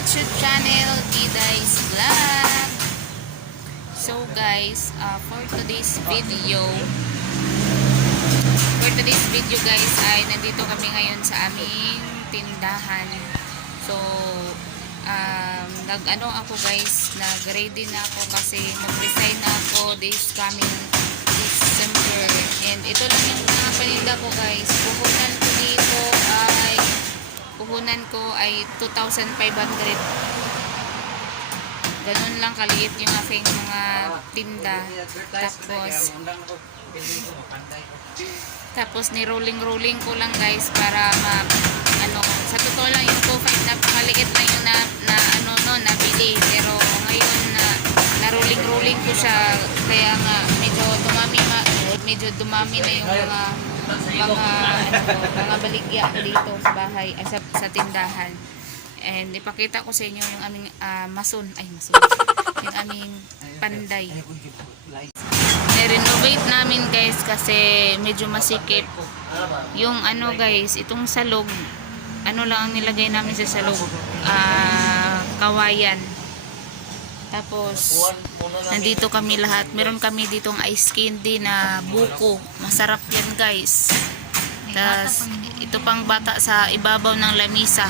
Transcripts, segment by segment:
YouTube channel, Didays Vlog. So guys, for today's video guys ay nandito kami ngayon sa aming tindahan. So nag-ano ako guys, nag-ready na ako kasi mag-resign na ako this coming December. And ito lang yung mga paninda ko guys. Puhunan ko ay 2,500. Ganun lang kaliit yung aking mga tinda. Tapos ni-rolling ko lang guys para sa totoo lang yung 2,500 napakaliit lang yung nabili. Pero ngayon na-rolling ko siya, kaya nga medyo dumami na yung mga baligya dito sa bahay, sa tindahan. And ipakita ko sa inyo yung aming yung aming panday. I-renovate namin guys kasi medyo masikip yung guys, itong salog, lang ang nilagay namin sa salog, kawayan. Tapos nandito kami lahat, meron kami ditong ice candy na buko, masarap yan guys. Tapos ito pang bata sa ibabaw ng lamisa.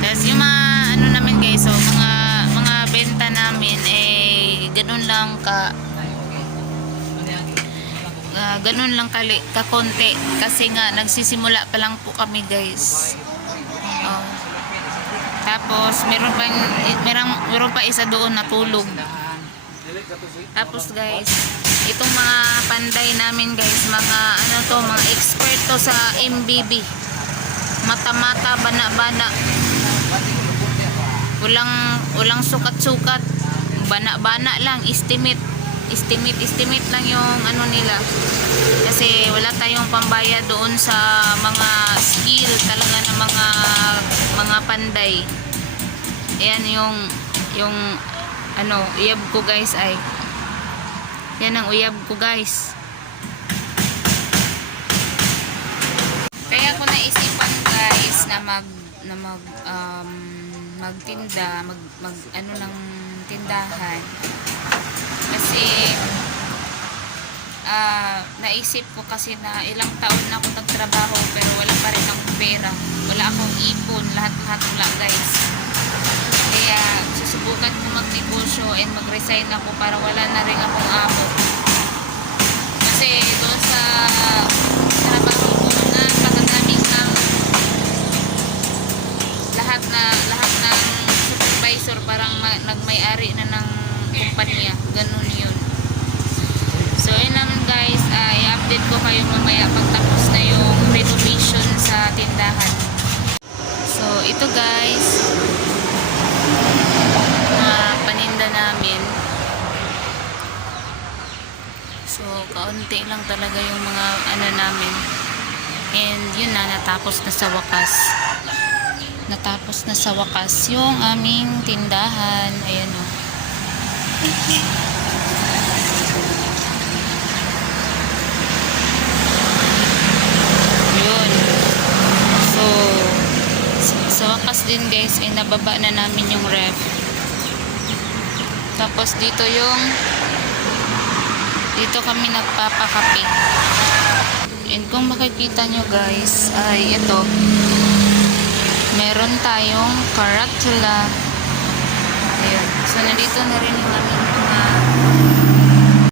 Tapos yung mga namin guys, so mga benta namin ganun lang kakonti kasi nga nagsisimula pa lang po kami guys. Tapos meron pa isa doon na tulog. Tapos guys, itong mga panday namin guys, mga expert to sa MBB. Mata-mata, bana-bana. Walang sukat-sukat. Bana-bana lang, estimate lang yung nila. Kasi wala tayong pambayad doon sa mga skill talaga ng mga panday. Ayan yung uyab ko guys ay. Yan ang uyab ko guys. Kaya ko naisipan guys na magtinda, ng tindahan. Kasi naisip ko kasi na ilang taon na ako nagtrabaho pero wala pa rin akong pera. Wala akong ipon, lahat wala guys. Kaya susubukan ko magnegosyo and mag-resign ako para wala na rin akong amo. Kasi doon sa trabaho ko napakadaming lahat ng supervisor parang nagmay-ari na ng kumpanya. Ganun yun. So yun naman guys, i-update ko kayo mamaya pagtapos na yung renovation sa tindahan. So ito guys, paninda namin. So kaunti lang talaga yung mga namin. And yun natapos na sa wakas yung aming tindahan. Ayan o. Yun. So sa wakas din guys ay nababa na namin yung ref. Tapos dito kami nagpapakape. And kung makikita nyo guys ay ito, meron tayong karatula. Ayan. So nandito na rin yung aming